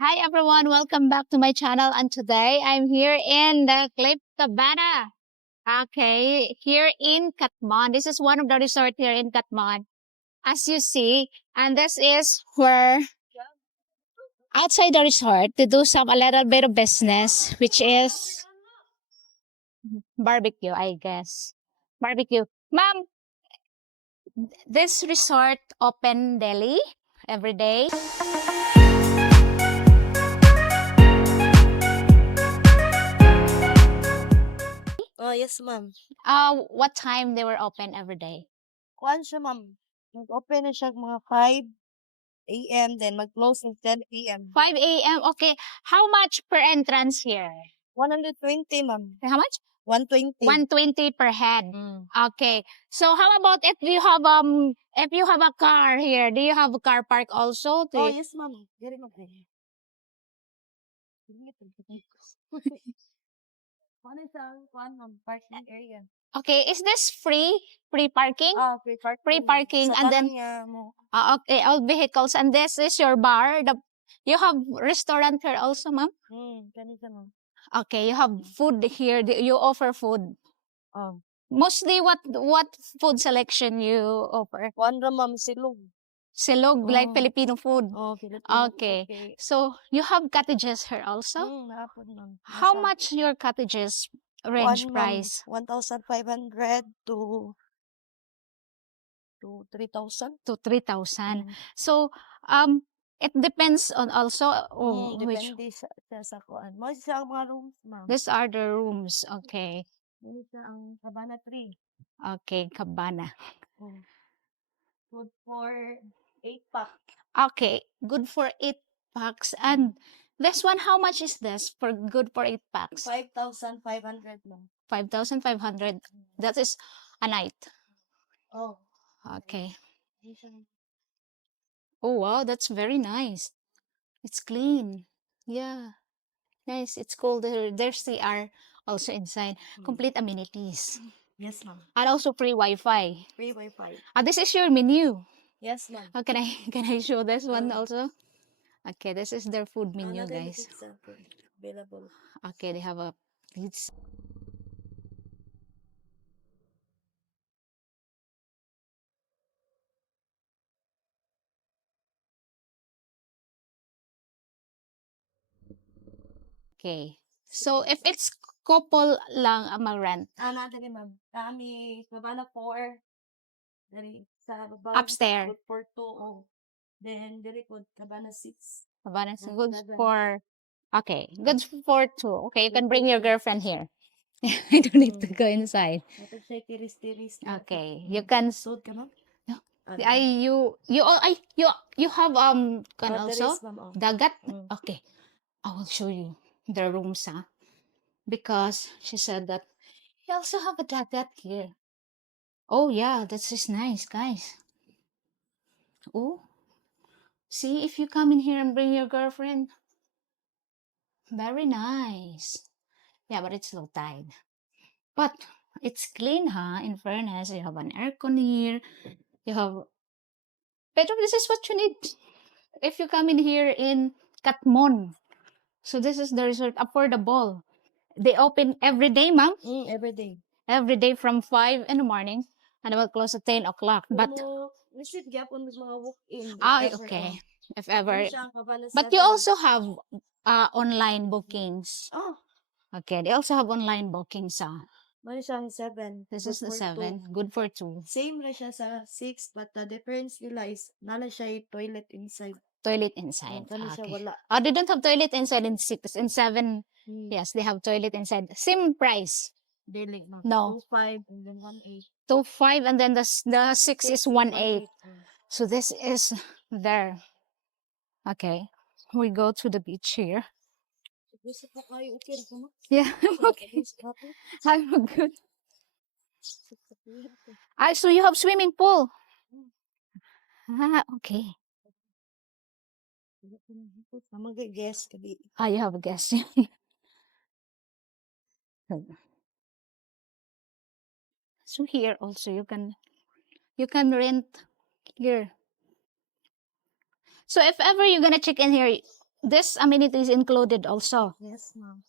Hi everyone, welcome back to my channel and today I'm here in the Cliff Cabana. Okay, here in Katman. This is one of the resort here in Katman. As you see, and this is where outside the resort to do some a little bit of business, which is barbecue, I guess. Barbecue. Ma'am, this resort open daily every day. Oh, yes, ma'am. What time they were open every day? Kuan siya, ma'am. Mag-open na siya mga 5 a.m. then mag-close ng 10 p.m. 5 a.m. Okay. How much per entrance here? 120, ma'am. How much? 120. 120 per head. Mm. Okay. So how about if you have a car here, do you have a car park also? Oh, yes, ma'am. Very much. Ano sa kuan, ma'am? Parking area. Okay, is this free? Free parking? Free parking. Free parking Sa and then tanan niya mo. okay, all vehicles and this is your bar. You have restaurant here also, ma'am? Kanisa, ma'am. Okay, you have food here. You offer food. Oh. Mostly what food selection you offer? Kuan ra, ma'am, silog. Silog, like Filipino food. Oh, Filipino. Okay. So you have cottages here also? Hapon, ma'am. How much your cottages range Kuan, ma'am, price? 1,500 to 3,000. To 3,000. Mm. So it depends on also which Depende sa kuan. Mo sa mga rooms, ma'am. these are the rooms. Okay. Dili sa ang Cabana 3. Okay, cabana. Oh. Good for 8 pack. Okay, good for 8 packs. And this one, how much is this for good for 8 packs? 5,500 lang. 5,500. That is a night. Oh. Okay. Di siya- Oh wow, that's very nice. It's clean. Yeah. Nice. It's cool. There's CR also inside. Complete amenities. Yes, ma'am. And also free Wi-Fi. Free Wi-Fi. This is your menu. Yes, ma'am. Can I can I show this one Uh, also? Okay, this is their food menu, Another guys. pizza available. Okay, they have a pizza. Okay. So if it's couple lang ang mag-rent Dali, ma'am. Kami, Cabana 4. Dari sa baba. upstairs, Good for 2. Oh. Then, diri po, Cabana 6. it's Oh, good seven. for okay, good for two. Okay, you can bring your girlfriend here. I don't need to go inside. Ito siya tiris-tiris. Okay, you can Sud ka, ma'am? No. Ano? You have can also Teres, ma'am. Oh. dagat. Mm. Okay, I will show you the rooms, because she said that you also have a dagat here. Oh yeah, this is nice, guys. Oh, see if you come in here and bring your girlfriend. Very nice. Yeah, but it's low tide. But it's clean, huh? In fairness, you have an aircon here. You have. Pedro, this is what you need if you come in here in Katmon. So this is the resort, affordable. They open every day, ma'am. Every day. Every day from 5 in the morning and it will close at 10 o'clock. But receive gyapon ng mga walk-in. okay, if ever. Ano siya, Cabana But you 7. also have online bookings. Oh, Okay, they also have online bookings. ano siya, 7. This Good is the for 7. Good for 2. 2. Same na siya sa 6, but the difference nila is nala siya yung toilet inside. Toilet inside. Kani siya Okay. wala. They don't have toilet inside in 6. In 7, Hmm. yes, they have toilet inside. Same price. Dili, ma'am. No. 2.5 and then 1.8. 2.5 and then the 6 is 1.8. 1.8. So this is there. Okay. We go to the beach here. Gusto pa kayo, okay na mo? Yeah, I'm okay. I'm good. So you have swimming pool. Okay. Mag-guess kabi. You have a guest. So here also you can rent here. So if ever you're gonna check in here, this amenities included also. Yes, ma'am.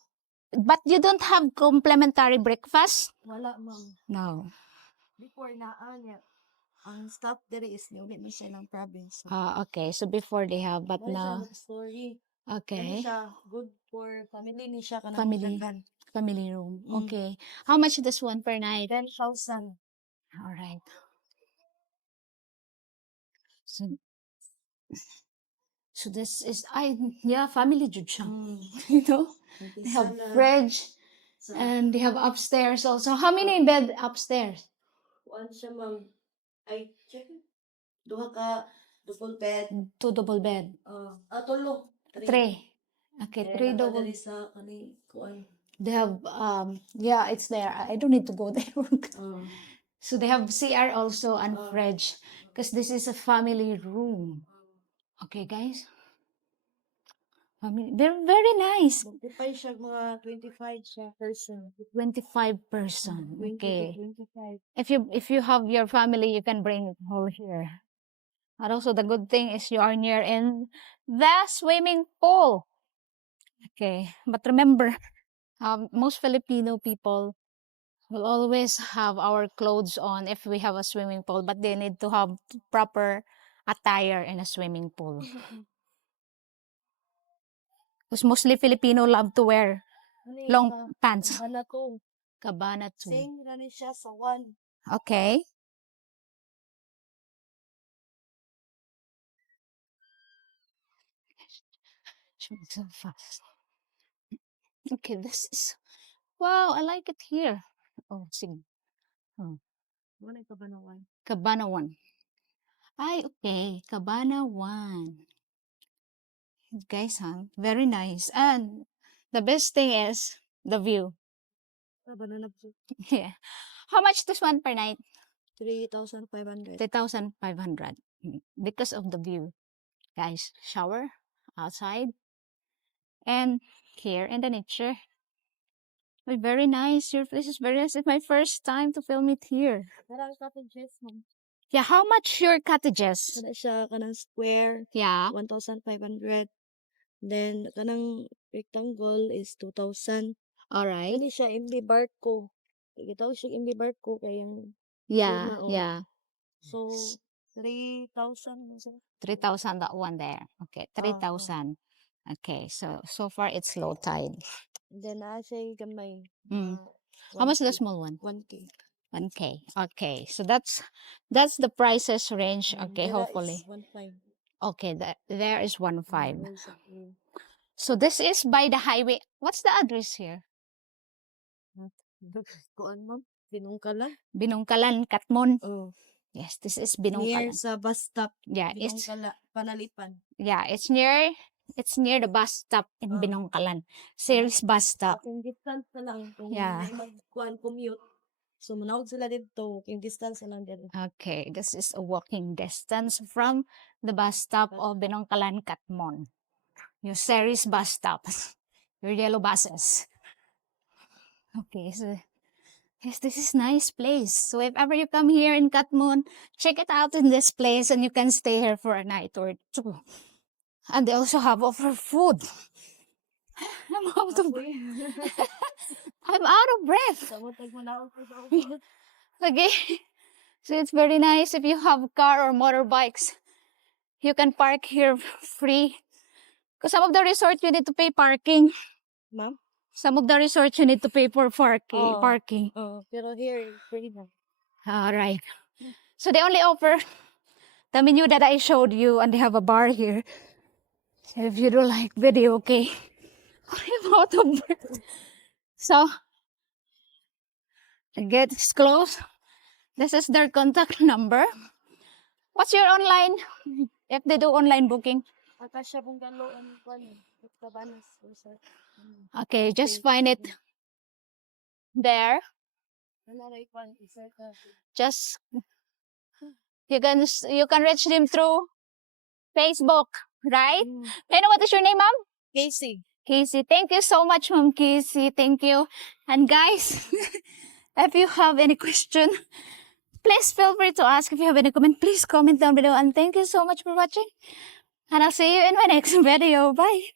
But you don't have complimentary breakfast? Wala, ma'am. No. Before na niya, ang staff there is ulit na siya ng province. Okay. So before they have, but Wala siya now, mag-story. Ano okay. siya, good for family ni siya kanang Family. daghan. Family room. Mm. Okay. How much is this one per night? 10,000. All right. So, so this is, yeah, family jud siya. You know? They have fridge and they have upstairs also. How many bed upstairs? One siya, ma'am. Ay, check. Duha ka double bed. 2 double bed. Tulo. 3. Okay, 3 double. Nakadali sa kani kuan. They have, yeah, it's there. I don't need to go there. So they have CR also and fridge. Because this is a family room. Okay, guys. They're very nice. Magtipay siya mga 25 siya person. 25 person. 20 Okay. to 25. If you have your family, you can bring it all here. And also the good thing is you are near in the swimming pool. Okay. But remember, most Filipino people will always have our clothes on if we have a swimming pool, but they need to have proper attire in a swimming pool. Because mostly Filipino love to wear long pants. Kabana to. Cabana too. Sing na ni siya sa one. Okay. Should be so fast. Okay, this is, wow, I like it here. Oh, sing. Wala kabana one. Cabana 1. Ay, okay. Cabana 1. Guys, very nice. And the best thing is the view. Kabana na po. Yeah. How much this one per night? 3,500. 3,500. Because of the view. Guys, shower outside. And here in the nature. Very nice. Your place is very nice. It's my first time to film it here. Parang cottages, ma'am. Yeah, how much your cottages? Kada siya kanang square, Yeah. 1,500. Then, kanang rectangle is 2,000. Alright. Hindi siya MB barko. Ikaw siya MB barko kaya yung Yeah, Luma, yeah. so 3,000 siya. 3,000 that one there. Okay, 3,000. Okay, so far it's low tide. Then, siya gamay. How much the small one? 1K. 1K. Okay, so that's the prices range. Okay, Dira hopefully. is 1.5. Okay, there is 1.5. There is a few. So this is by the highway. What's the address here? Kuan, ma'am? Binungkalan? Binungkalan, Katmon. Oh. Yes, this is Near Binungkalan. sa bus stop. Yeah, it's Binungkala, Panalipan. yeah, it's near the bus stop in Binungkalan. Series bus stop. Yung distance na lang kung Yeah. may magkuan commute. So manawag sila dito, yung distance na lang din. Okay, this is a walking distance from the bus stop of Binongkalan, Katmon. Your series bus stop. Your yellow buses. Okay, so yes, this is nice place. So if ever you come here in Katmon, check it out in this place and you can stay here for a night or 2. And they also have offer food. I'm out of breath. I'm out of breath. Okay. So it's very nice if you have car or motorbikes. You can park here free. Because some of the resorts you need to pay parking. Ma'am? Some of the resorts you need to pay for parking. Pero here, free na. Alright. So they only offer the menu that I showed you and they have a bar here. So if you do like video, okay. I'm out of breath. So, get this close. This is their contact number. What's your online? If they do online booking. Akasya Bungalow and Cabanas Resort. Okay, just find it there. Just you can reach them through Facebook, right? May I know what is your name, ma'am? Casey. Casey. Thank you so much, Ma'am Casey. Thank you. And guys, if you have any question, please feel free to ask. If you have any comment, please comment down below. And thank you so much for watching. And I'll see you in my next video. Bye.